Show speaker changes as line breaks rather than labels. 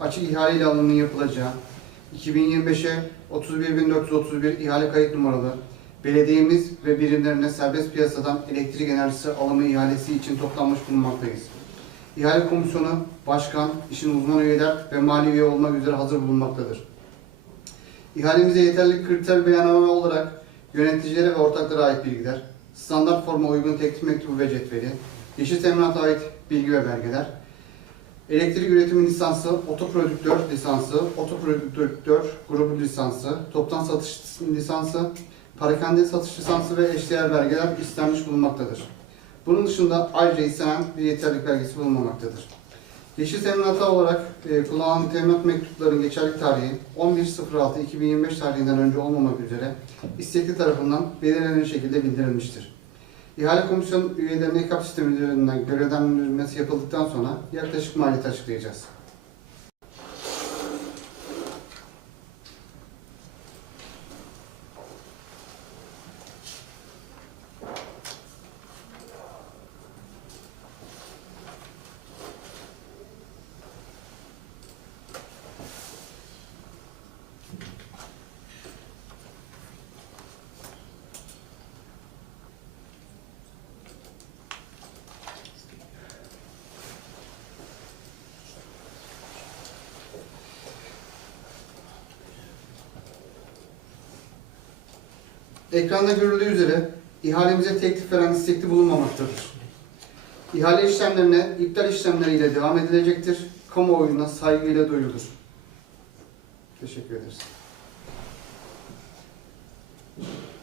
açık ihale ile alımının yapılacağı 2025'e 31.431 ihale kayıt numaralı belediyemiz ve birimlerine serbest piyasadan elektrik enerjisi alımı ihalesi için toplanmış bulunmaktayız. İhale komisyonu, başkan, işin uzman üyeler ve mali üye olmak üzere hazır bulunmaktadır. İhalemize yeterli kriter beyanname olarak yöneticilere ve ortaklara ait bilgiler, standart forma uygun teklif mektubu ve cetveli, yeşil teminata ait bilgi ve belgeler, elektrik üretimi lisansı, otoprodüktör lisansı, otoprodüktör grubu lisansı, toptan satış lisansı, parakende satış lisansı ve eşdeğer belgeler istenmiş bulunmaktadır. Bunun dışında ayrıca istenen bir yeterlilik belgesi bulunmamaktadır. Yeşil teminata olarak e, kullanılan teminat mektuplarının geçerli tarihi 11.06.2025 tarihinden önce olmamak üzere istekli tarafından belirlenen şekilde bildirilmiştir. İhale komisyon üyelerine İKAP sistemi üzerinden görevlendirilmesi yapıldıktan sonra yaklaşık maliyeti açıklayacağız. Ekranda görüldüğü üzere ihalemize teklif veren istekli bulunmamaktadır. İhale işlemlerine iptal işlemleriyle devam edilecektir. Kamuoyuna saygıyla duyurulur. Teşekkür ederiz.